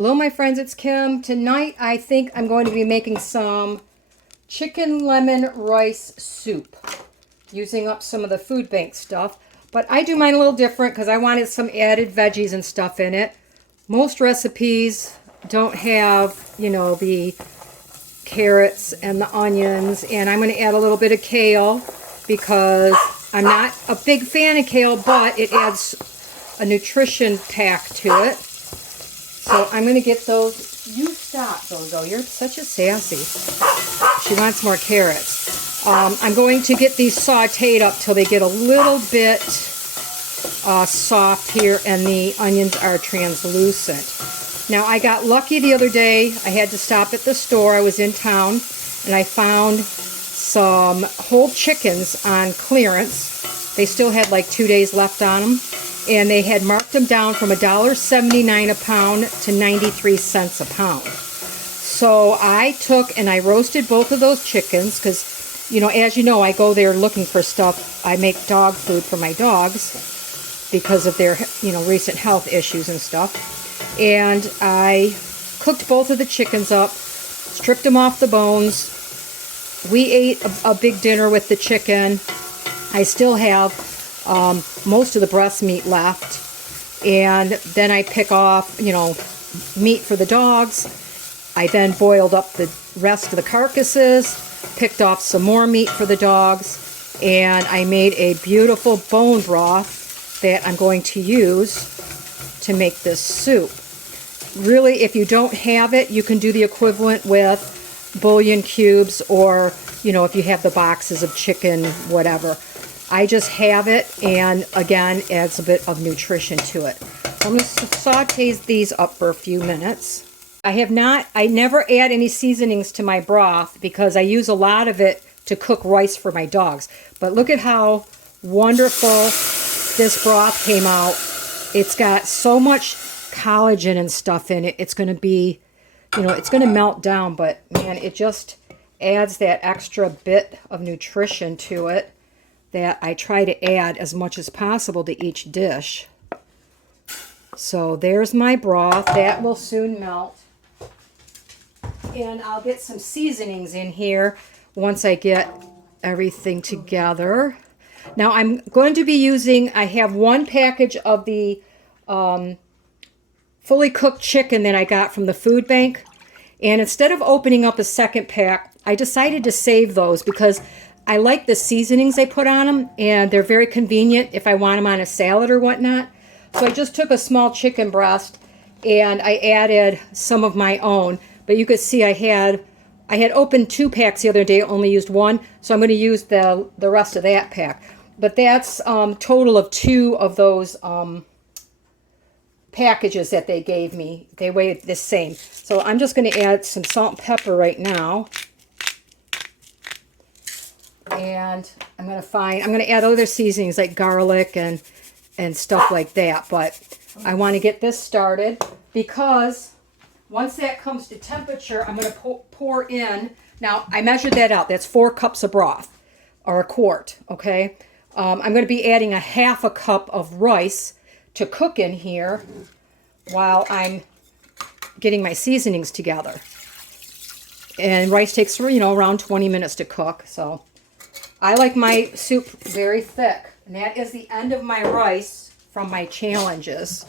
Hello my friends, it's Kim. Tonight I think I'm going to be making some chicken lemon rice soup using up some of the food bank stuff. But I do mine a little different because I wanted some added veggies and stuff in it. Most recipes don't have, the carrots and the onions, and I'm going to add a little bit of kale because I'm not a big fan of kale, but it adds a nutrition pack to it. So I'm going to get those. You stop, Bozo. You're such a sassy. She wants more carrots. I'm going to get these sauteed up till they get a little bit soft here and the onions are translucent. Now, I got lucky the other day. I had to stop at the store. I was in town and I found some whole chickens on clearance. They still had like 2 days left on them. And they had marked them down from $1.79 a pound to 93 cents a pound. So I took and I roasted both of those chickens because, as you know, I go there looking for stuff. I make dog food for my dogs because of their, recent health issues and stuff. And I cooked both of the chickens up, stripped them off the bones. We ate a big dinner with the chicken. I still have most of the breast meat left, and then I pick off, meat for the dogs. I then boiled up the rest of the carcasses, picked off some more meat for the dogs, and I made a beautiful bone broth that I'm going to use to make this soup. Really, if you don't have it, you can do the equivalent with bouillon cubes or, if you have the boxes of chicken, whatever. I just have it, and again, adds a bit of nutrition to it. I'm going to saute these up for a few minutes. I never add any seasonings to my broth because I use a lot of it to cook rice for my dogs. But look at how wonderful this broth came out. It's got so much collagen and stuff in it. It's going to be, it's going to melt down, but man, it just adds that extra bit of nutrition to it that I try to add as much as possible to each dish. So there's my broth. That will soon melt. And I'll get some seasonings in here once I get everything together. Now I'm going to be using, I have one package of the fully cooked chicken that I got from the food bank. And instead of opening up a second pack, I decided to save those because I like the seasonings they put on them, and they're very convenient if I want them on a salad or whatnot. So I just took a small chicken breast and I added some of my own. But you could see I had opened 2 packs the other day, only used one, so I'm going to use the rest of that pack. But that's total of 2 of those packages that they gave me. They weigh the same. So I'm just going to add some salt and pepper right now. And I'm going to add other seasonings like garlic and stuff like that. But I want to get this started because once that comes to temperature, I'm going to pour in. Now, I measured that out. That's 4 cups of broth, or a quart, okay? I'm going to be adding a half a cup of rice to cook in here while I'm getting my seasonings together. And rice takes, around 20 minutes to cook, so I like my soup very thick. And that is the end of my rice from my challenges.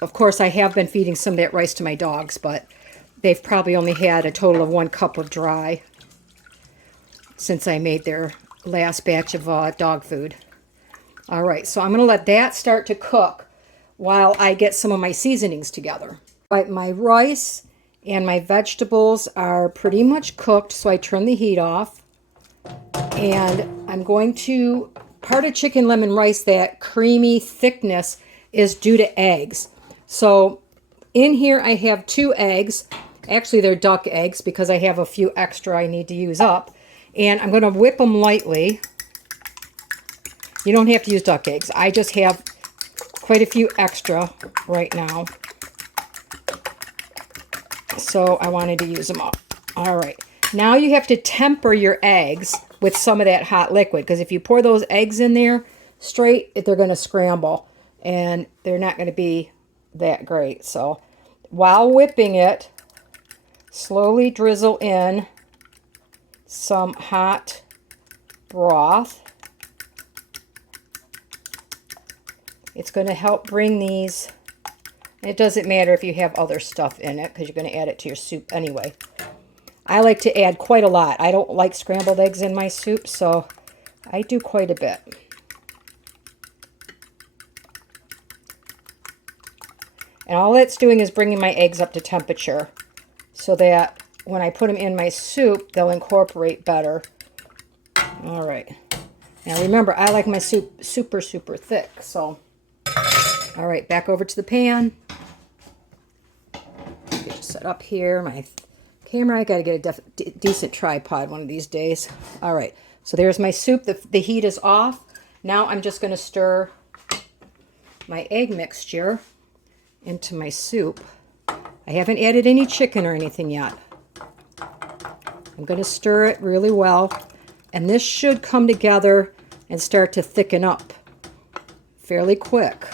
Of course, I have been feeding some of that rice to my dogs, but they've probably only had a total of 1 cup of dry since I made their last batch of dog food. All right, so I'm going to let that start to cook while I get some of my seasonings together. But my rice and my vegetables are pretty much cooked, so I turn the heat off. And I'm going to, part of chicken lemon rice, that creamy thickness is due to eggs. So in here I have 2 eggs. Actually, they're duck eggs because I have a few extra I need to use up. And I'm going to whip them lightly. You don't have to use duck eggs. I just have quite a few extra right now. So I wanted to use them up. All right. Now you have to temper your eggs with some of that hot liquid, because if you pour those eggs in there straight, they're going to scramble and they're not going to be that great. So while whipping it, slowly drizzle in some hot broth. It's going to help bring these. It doesn't matter if you have other stuff in it because you're going to add it to your soup anyway. I like to add quite a lot. I don't like scrambled eggs in my soup, so I do quite a bit. And all it's doing is bringing my eggs up to temperature so that when I put them in my soup, they'll incorporate better. All right. Now remember, I like my soup super, super thick. So, all right, back over to the pan. Get set up here. My camera, I got to get a decent tripod one of these days. All right, so there's my soup. The heat is off. Now I'm just going to stir my egg mixture into my soup. I haven't added any chicken or anything yet. I'm going to stir it really well, and this should come together and start to thicken up fairly quick.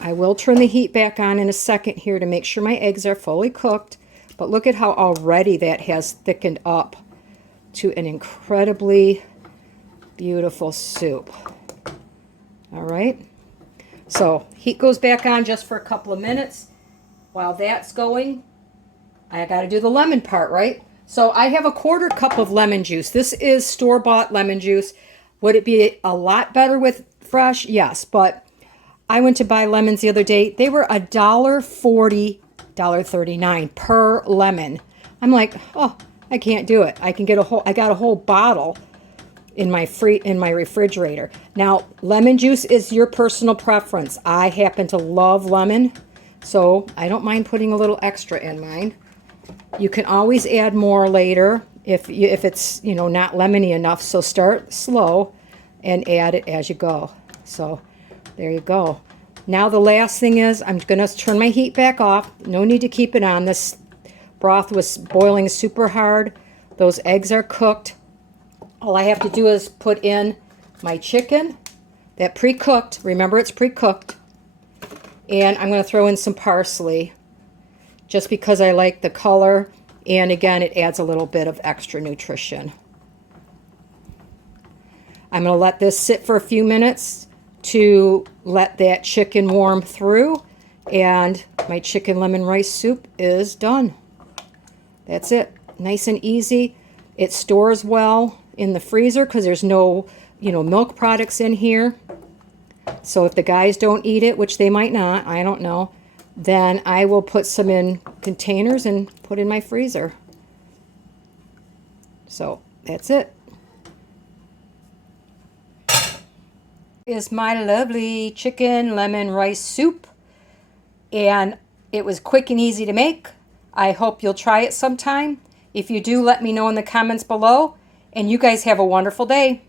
I will turn the heat back on in a second here to make sure my eggs are fully cooked, but look at how already that has thickened up to an incredibly beautiful soup. All right, so heat goes back on just for a couple of minutes. While that's going, I got to do the lemon part, right? So I have a 1/4 cup of lemon juice. This is store-bought lemon juice. Would it be a lot better with fresh? Yes, but I went to buy lemons the other day. They were $1.40, $1.39 per lemon. I'm like, oh, I can't do it. I got a whole bottle in my refrigerator. Now, lemon juice is your personal preference. I happen to love lemon, so I don't mind putting a little extra in mine. You can always add more later if it's, you know, not lemony enough. So start slow and add it as you go. So there you go. Now the last thing is I'm going to turn my heat back off. No need to keep it on. This broth was boiling super hard. Those eggs are cooked. All I have to do is put in my chicken, that pre-cooked. Remember, it's pre-cooked. And I'm going to throw in some parsley just because I like the color. And again, it adds a little bit of extra nutrition. I'm going to let this sit for a few minutes to let that chicken warm through, and my chicken lemon rice soup is done. That's it. Nice and easy. It stores well in the freezer because there's no, milk products in here. So if the guys don't eat it, which they might not, I don't know, then I will put some in containers and put in my freezer. So that's it. Is my lovely chicken lemon rice soup, and it was quick and easy to make. I hope you'll try it sometime. If you do, let me know in the comments below, and you guys have a wonderful day.